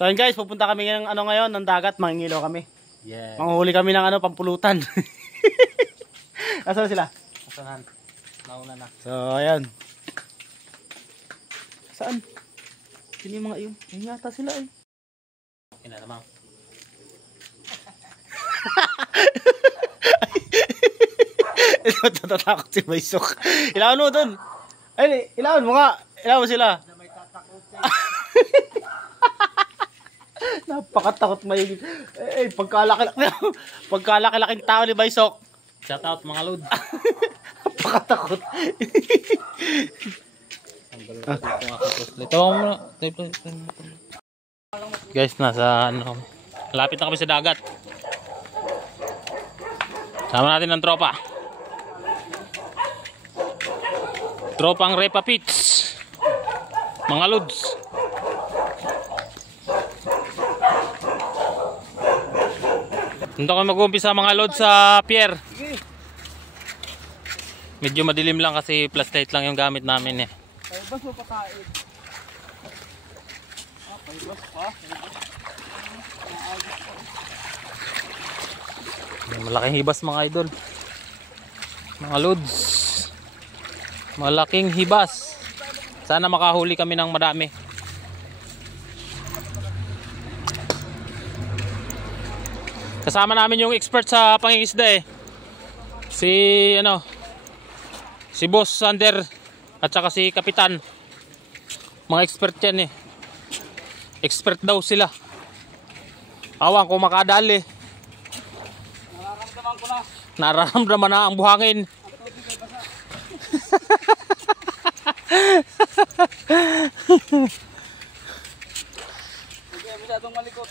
So ayun guys, pupunta kami ng ano ngayon, ng dagat, mangingilaw kami. Yeah. Manguhuli kami ng ano, pampulutan. Asan sila? Asahan? Nauna na. So ayan. Saan? Sino yung mga iyon? Ayun yata sila eh. Okay na naman. Natatakot si Baysok. Ilawan mo dun. Ay, ilawan mo nga. Ilawan mo sila. Napakatakot may pagkalaki-laking tao ni Baysok. Shout out mga lod. Napakatakot. Guys, nasa ano kami. Lapit na kami sa dagat. Sama natin ng tropa. Tropang Repa Pits. Mga lods. Dito kami mag-uumpisa mga lods sa pier. Medyo madilim lang kasi flashlight lang yung gamit namin eh. Bas mo pakain. Bas pa. Malaking hibas mga idol. Mga lods. Malaking hibas. Sana makahuli kami ng madami. Kasama namin yung expert sa pangingisda eh. Si Boss Sander at saka si Kapitan. Mga expert yan eh. Expert daw sila. Awan kung makadali. Nararamdaman ko na. Nararamdaman na ang buhangin. Hindi masyadong malikot.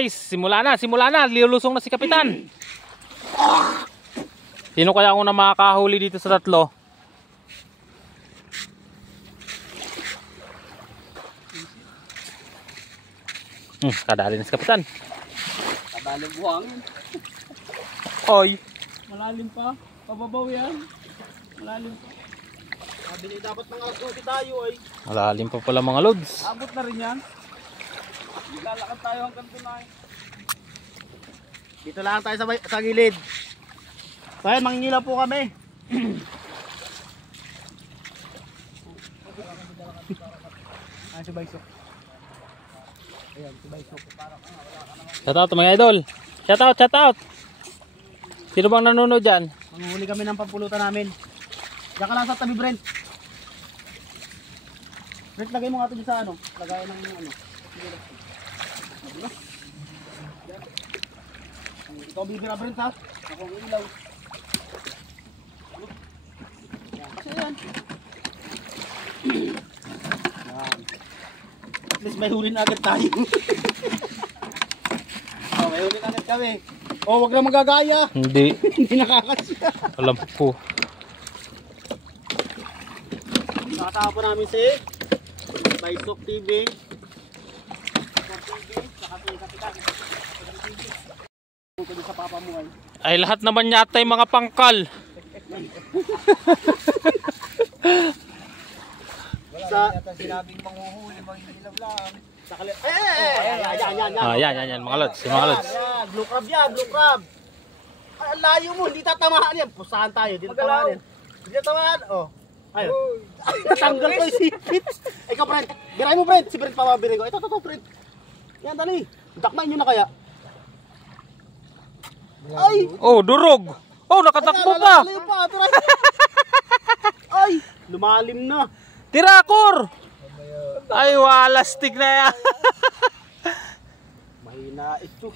Guys, simula na. Lilusong na si Kapitan. Sino kaya ang una makakahuli dito sa tatlo? Kadali na si Kapitan. Kadaling buhangin. Oy. Malalim pa. Pababaw yan. Malalim pa. Sabi niya dapat mga agruti tayo ay. Malalim pa pala mga lods. Abot na rin yan. Lalakad tayo hanggang tunay. Dito lang tayo sa gilid. So ayan, mangingilaw po kami. Ayan si Baysok. Ayan si Baysok. Shout out mga idol. Shout out. Sino bang nanonood dyan? Manguhuli kami ng pampulutan namin. Diyan ka lang sa tabi, Brent. Brent, lagay mo nga ito dyan sa ano. Lagay ng ano. Ikaw bibira, Brent, ha? Ako ang ilaw. Kasi yan. At least may huli na agad tayo. May huli na agad kami. Wag na magagaya. Hindi. Hindi nakakasya. Alam po. Nakatawa po namin si Baysok TV. Sa papa mo Ay lahat naman yata yung mga pangkal. Wala yata sinabing manghuhuli, manghihilab lang. Yan mga lods, mga lods. Blue crab yan, blue crab. Ay, ang layo mo, hindi tatamaan yan. Pusahan tayo, hindi tatamaan yan. Hindi tatamaan, oh. Ayun. Tanggal ko yung sipit. Ikaw, Brent. Giray mo, Brent. Si Brent pamabiri ko. Ito, Brent. Yan, dali. Dakmain nyo na kaya. Ay! Oh, durog. Oh, nakatakbo pa. Ay, lumalim na. Tirakor. Ay, walastig na yan. Mahina ito.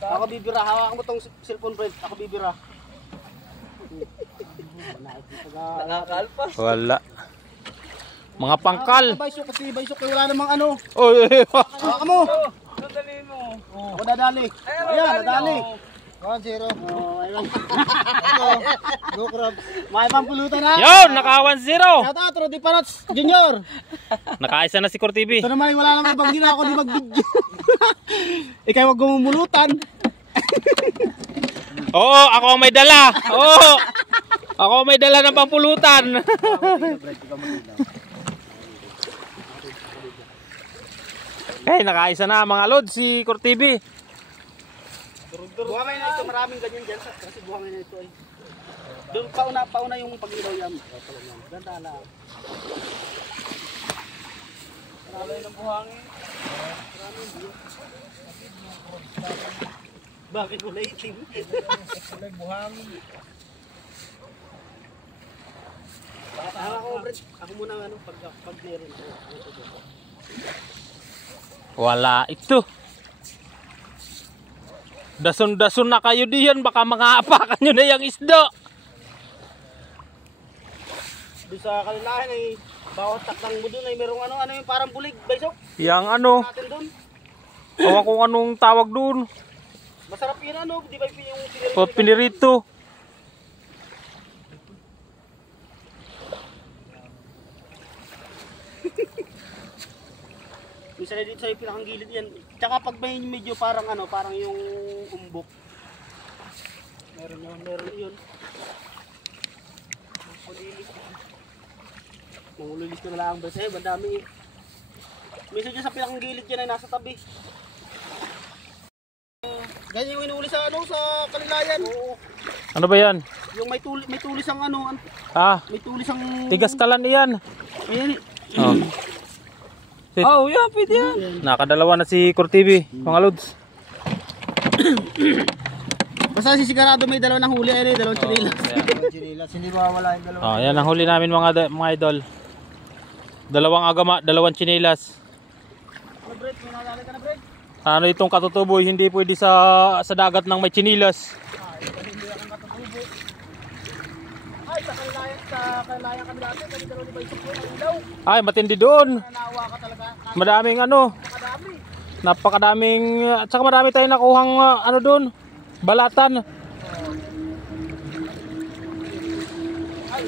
Ako bibira. Hawakan mo tong cellphone, Brent. Ako bibira. Nakakalpas. Wala. Mga pangkal. Baysok kasi Baysok wala namang ano. Oy. Hawakan mo. Dadali mo. Ako dadali. Ayan, dadali. 1-0. Oh, ayun. Blue crab. May pampulutan na. Yun, naka 1-0. Shout out Rudy Parats Junior. Nakaisa na si Core TV. Ito naman wala namang ibang gina ako di mag-video. Ikaw wag gumumulutan. Oo, ako ang may dala. Oo. Ako may dala ng pampulutan. Eh, nakaisa na mga lods si Cortibi. Buhangin na ito, maraming ganyan dyan. Kasi buhangin na ito eh. Doon pauna yung pag-ilaw yan. Ganda lang. Marami ng buhangin. Bakit wala itim? Wala buhangin. Ako muna ano, pag meron. Wala ito. Dason-dason na kayo diyan, baka mga nyo na yung isda. Doon sa kalilahin ay bawat takdang mo doon ay merong ano yung parang bulig, baysok. Yang ano, Natin doon. awa kung anong tawag doon. Masarap yun ano, di ba yung pinirito? O pinirito. Minsan na dito sa pinakang gilid yan. Tsaka pag may medyo parang ano, parang yung umbok. Meron yun. Mangulilis ko na lang ba sa'yo, bandami eh. Minsan dyan sa pinakang gilid yan ay nasa tabi. Ganyan yung inuuli sa ano, sa kalilayan. Oo. Ano ba yan? Yung may tulis ang ano, may tulis ang... Tigas kalan iyan. Ayan. Oh, yeah, pwede yan. Nakadalawa na si Cortibi, mga lods. Basta sisigurado may dalawa ng huli, ay dalawang chinilas. Chinilas, hindi mawawala yung dalawa. Oh, yan ang huli namin mga idol. Dalawang agama, dalawang chinilas. Ano Brett, may nalala ka na Brett? Ano itong katutuboy, hindi pwede sa dagat ng may chinilas. Hindi ako matutubo. Ay, sa kalilayan kami dati, kami dalawa ni Baysok yun, ang ilaw. Ay, matindi doon. Nanawa ka talaga. Madaming ano, Nakadami. napakadaming, at saka marami tayong nakuhang ano doon, balatan. Ay,